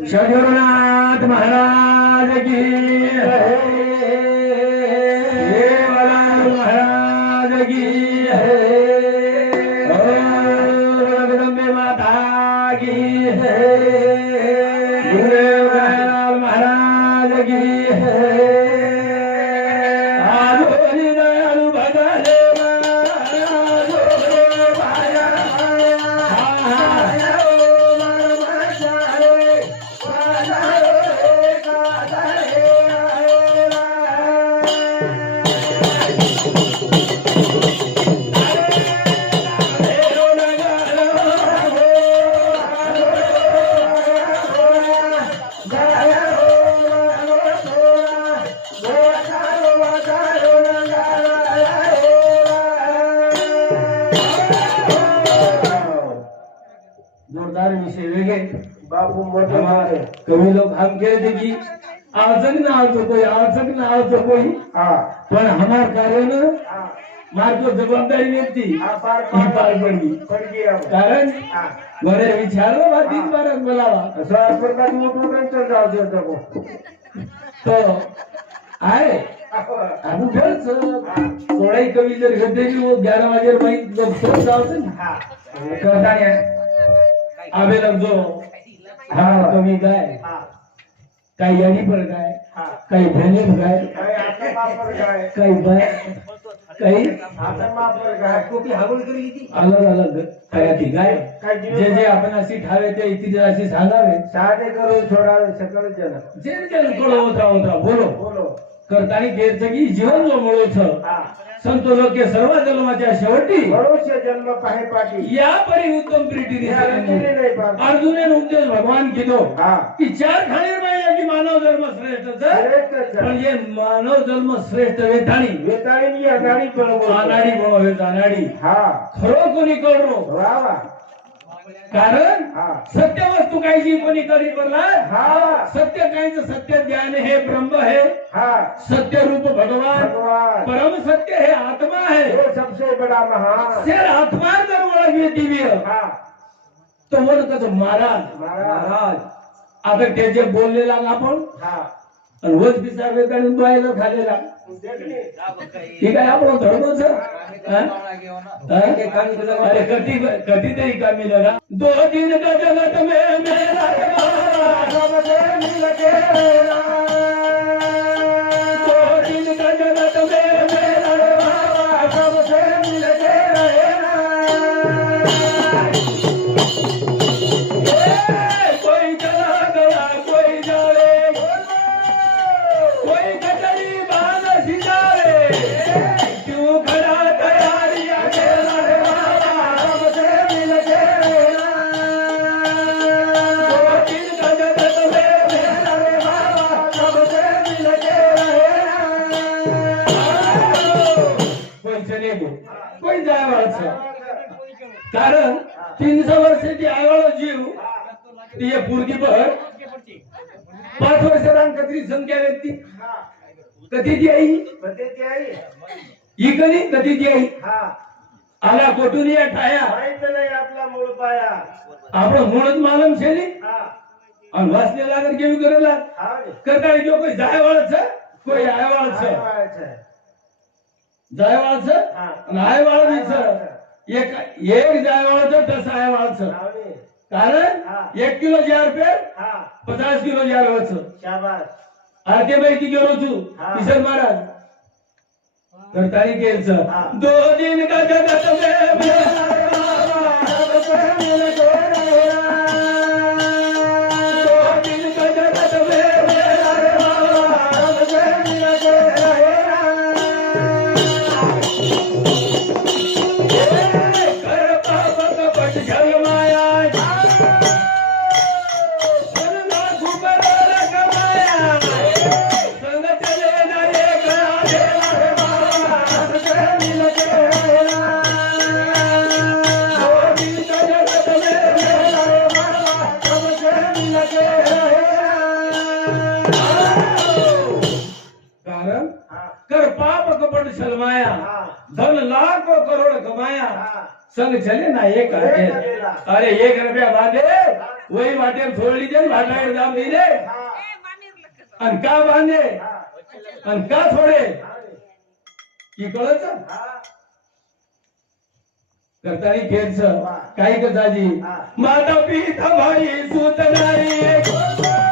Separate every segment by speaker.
Speaker 1: शंकरनाथ महाराज की देवलाल महाराज की जगदंबे वेगळे.
Speaker 2: बापू मोठे
Speaker 1: हमारे कवि लोग हम कहते कि आजक ना तो कोई आजक ना तो कोई पण हमार कार्य न मार को जबाबदारी नेती
Speaker 2: हा पार
Speaker 1: पडली. कारण. घरे विचारलो बा तीन बारात बोलावा.
Speaker 2: असं अपघात मोठमोठ्यांचं जाऊ देऊ नको
Speaker 1: तो आहे. अनुभवच थोडाही कवी जर घेतले की वो ग्यारह वाजे माहीत जावते ना.
Speaker 2: हा.
Speaker 1: करताना आवे लगजो हा कवी गाय
Speaker 2: हा
Speaker 1: काही याडी पण गाय
Speaker 2: हा
Speaker 1: काही भेने गाय काही बाय काही अलग अलग तयारी गाय. जे जे आपण अशी ठावे ते इथे अशी सांगावे.
Speaker 2: साधे करून सोडावे सकळ जन
Speaker 1: जे जे थोडं होता होता बोलो.
Speaker 2: बोलो.
Speaker 1: करताना की जीवन जो
Speaker 2: हा.
Speaker 1: संत लोके सर्व जन्माच्या शेवटी
Speaker 2: जन्म पाहे पाठी
Speaker 1: या परी उत्तम प्रीती. अर्जुने उपदेश भगवान
Speaker 2: हा.
Speaker 1: की चार खाणे पाहिजे की मानव धर्म श्रेष्ठ पण. हे मानव धर्म श्रेष्ठ वेताणी
Speaker 2: वेताळीनी अगाडी बरोबर
Speaker 1: अनाडी म्हणून अनाडी
Speaker 2: हा
Speaker 1: खरो कोणी
Speaker 2: वा
Speaker 1: कारण
Speaker 2: हा.
Speaker 1: सत्य वस्तू कायची कोणी करी
Speaker 2: हा.
Speaker 1: सत्य कायचं सत्य ज्ञान हे ब्रह्म है
Speaker 2: हा.
Speaker 1: सत्य रूप भगवान. परम सत्य है आत्मा है
Speaker 2: वो सबसे बड़ा महान
Speaker 1: शेर आत्मा जर ओळखली दिव्य
Speaker 2: हा.
Speaker 1: तर ओळखत महाराज.
Speaker 2: महाराज.
Speaker 1: आता ते जे बोललेला आपण
Speaker 2: हा.
Speaker 1: रोज विचारले आणि द्वायला खाल्लेला ठीक आहे आपण सर. अरे कधी कधी तरी कामी लगा दो दिन का जगत में मेरा
Speaker 2: मिल के
Speaker 1: कारण तीनशे वर्षाची आयवाळ जीव ती हे पुरगी भर पाच वर्षांत कधी संख्या व्यक्ती
Speaker 2: हा
Speaker 1: कधीची आई? ही कधी कधीची आई?
Speaker 2: हा
Speaker 1: आला कोठून या ठाया?
Speaker 2: आपला मूळ पाया
Speaker 1: आपण म्हणत मालम शेली?
Speaker 2: हा
Speaker 1: आणि वाचले लागत करेला
Speaker 2: हा
Speaker 1: करता जो कोई जायवाळच? कोई आयवाळच.
Speaker 2: आहे
Speaker 1: जायवाळच?
Speaker 2: हा.
Speaker 1: आणि आयवाळच. एक एक जायवाळच दस आयवाळच कारण
Speaker 2: हा.
Speaker 1: एक किलो जार पे
Speaker 2: हा
Speaker 1: पचास किलो जार आरती पैकी गेलो तू
Speaker 2: हा.
Speaker 1: किशन महाराज तर तारीख
Speaker 2: हा.
Speaker 1: दो दिन का जगत में
Speaker 2: हा
Speaker 1: धन लाखो करोड़ कमाया. संग चले ना एक. अरे एक रुपया बांधे वही वाटे छोड़ लीजिए भाटा दाम दे दे आणि का बांधे आणि का थोडे की कळच करतानी खेळच काही कसाजी माता पिता भाई सुत नारी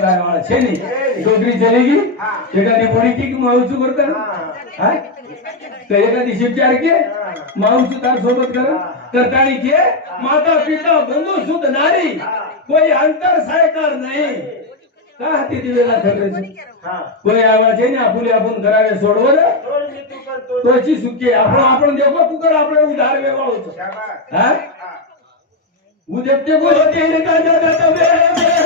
Speaker 1: કોઈ સોબત આવ્યા છે નહીં છોકરી ચલી ગઈ એકાદી પોણી કી માવસું કરતા હા તો એકાદી શિવચાર કે માવસું તાર સોબત કરે કરતાણી કે માતા પિતા બંધુ સુધ નારી કોઈ અંતર સહકાર નહીં કા હતી દિવેલા થકે છે કોઈ આવ્યા છે ને આપુલે આપુન કરાવે છોડવો ને તો ચી સુકે આપણો આપણો દેખો કુકર આપણે ઉધાર વેવાળો છે હા ઉદત્ય બોલો તેરે કાજા દત બે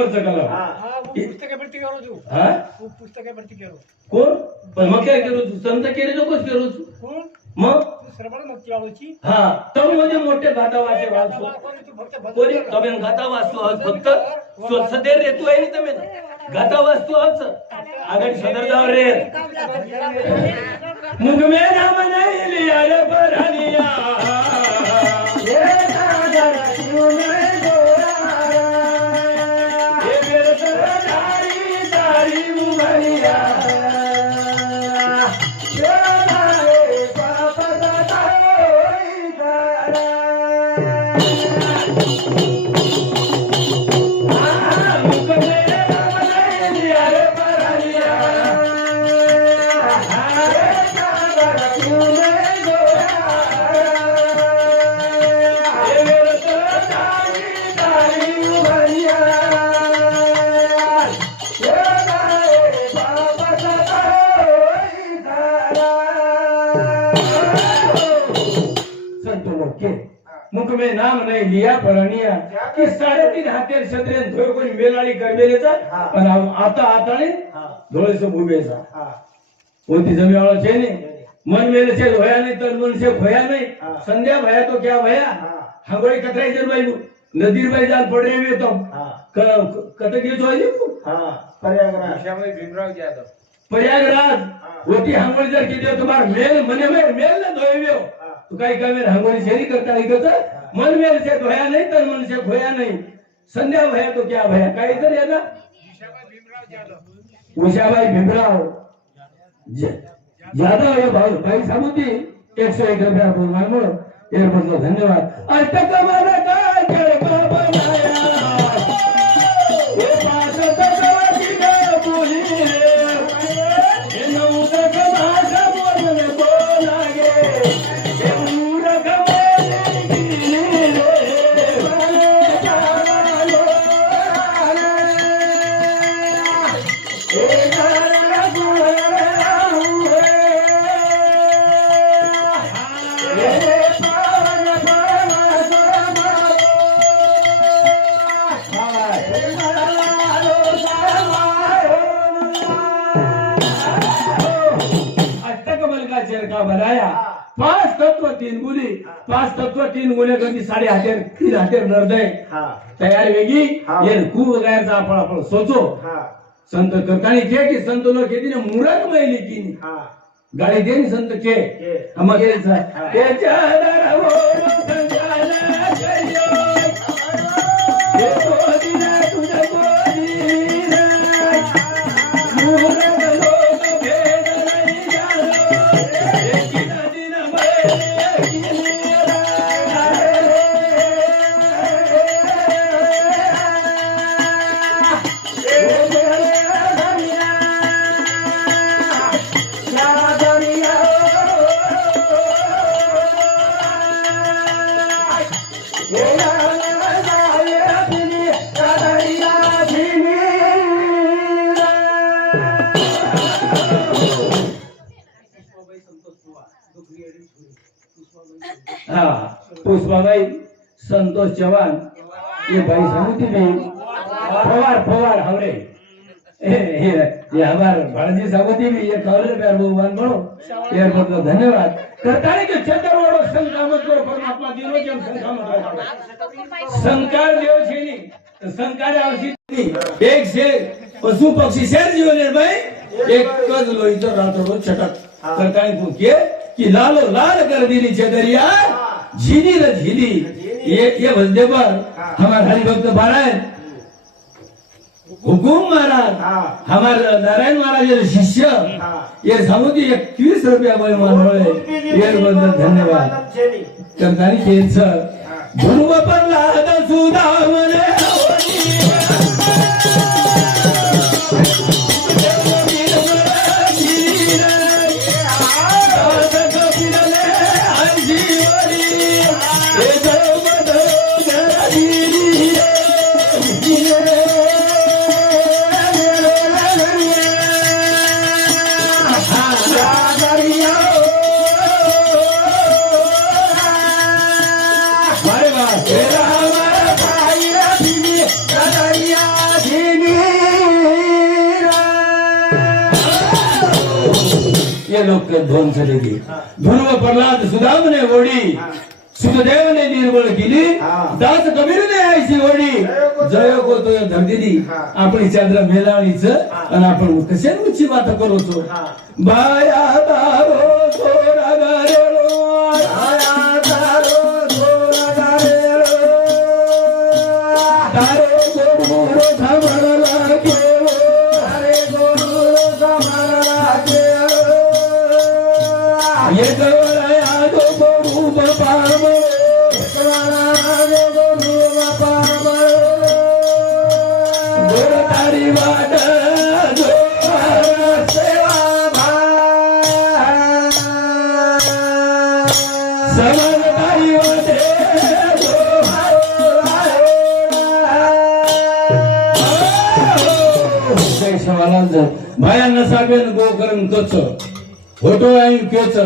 Speaker 3: वर्षाला पुस्तकावरती गेलो तू.
Speaker 1: हा?
Speaker 3: पुस्तकावरती गेलो
Speaker 1: कोण? पण मग काय केलो तू? संत केले नकोच केलो तू. मग? हा तर म्हणजे मोठे गाता वाचे वाचतो कोणी? तमेन गाता वाचतो आज फक्त. स्वच्छते रेतू आहे ना तमेन? गाता वाचतो आज. आगड सदर जाव रे. मुग में राम नाही लिया रे परालिया हे दादा लिया परनिया की साडेतीन हाते क्षत्रिय धोर कोणी मेलाळी करबेलेचा पण आता हाताने धोळेस भूमेचा कोणती जमीवाळा छे नाही? मन मेले से धोया नाही तर मन से भया नाही. संध्या भया तो क्या भया? हंगोळी कथरायचे बाई नदीर बाई जाल पडरे मी तो. कत गेलो आहे पर्यागराज. भीमराव यादव पर्यागराज. होती हंगोळी जर केली तुम्हाला मेल मने मेल मेल ना धोयवे तू काही कामेर हंगोळी शेरी करता? ऐकत मन वेळचे भया नाही तर मनसे खोया नाही. संध्या भया तो क्या भया? काय तर याला? उषाबाई भिमराव. जाधव हे भाऊ काही सांगू साबुती एकशे एक रुपया धन्यवाद. अष्टक धन्यवाद अष्टकमाला का का बनाया पाच तत्व तीन गुणी पाच तत्व तीन गुणे कधी साडे हातेर तीन हातेर हृदय तयार वेगळी
Speaker 2: हा.
Speaker 1: ये खूप वगायचा आपण आपण सोचो संत करतानी के की संत लोक येते मुरत मैली की गाडी दे संत के.
Speaker 2: के.
Speaker 1: मग. त्याच्या दरावर संजाला जयो. हे. गोदीला तुझं સંતોષ ચવાન એ ભાઈ સમિતિબેન પવાર પવાર હવરે ધન્યવાદ. પશુ પક્ષી છે જીવને ભાઈ? એક જ લોહી તો રાતોડો છટક. કરતાની ભૂકે કે લાલો, લાલ ગરબીની છે દરિયા ઝીની ઝીલી. ये ये बंदे पर हमारे हरिभक्त महाराज हुकुम महाराज. हमारे नारायण महाराज ये शिष्य ये समुद्री एकवीस रुपया महिमान ये बद्दल धन्यवाद. करतानी केच ध्रुव प्रल्हाद सुदामने. अरे लोग ध्वंस चलेगी ध्रुव प्रल्हाद सुदाम ने ओढी. सुखदेव ने निर्बळ केली. दास कबीर ने ऐशी ओढी. जय को तो. धरदिली आपली चंद्र मेलावणीच आणि आपण कशाने उच्ची बात करूचो बाया भायांना साबेन गोकरण कच फोटो आहे केच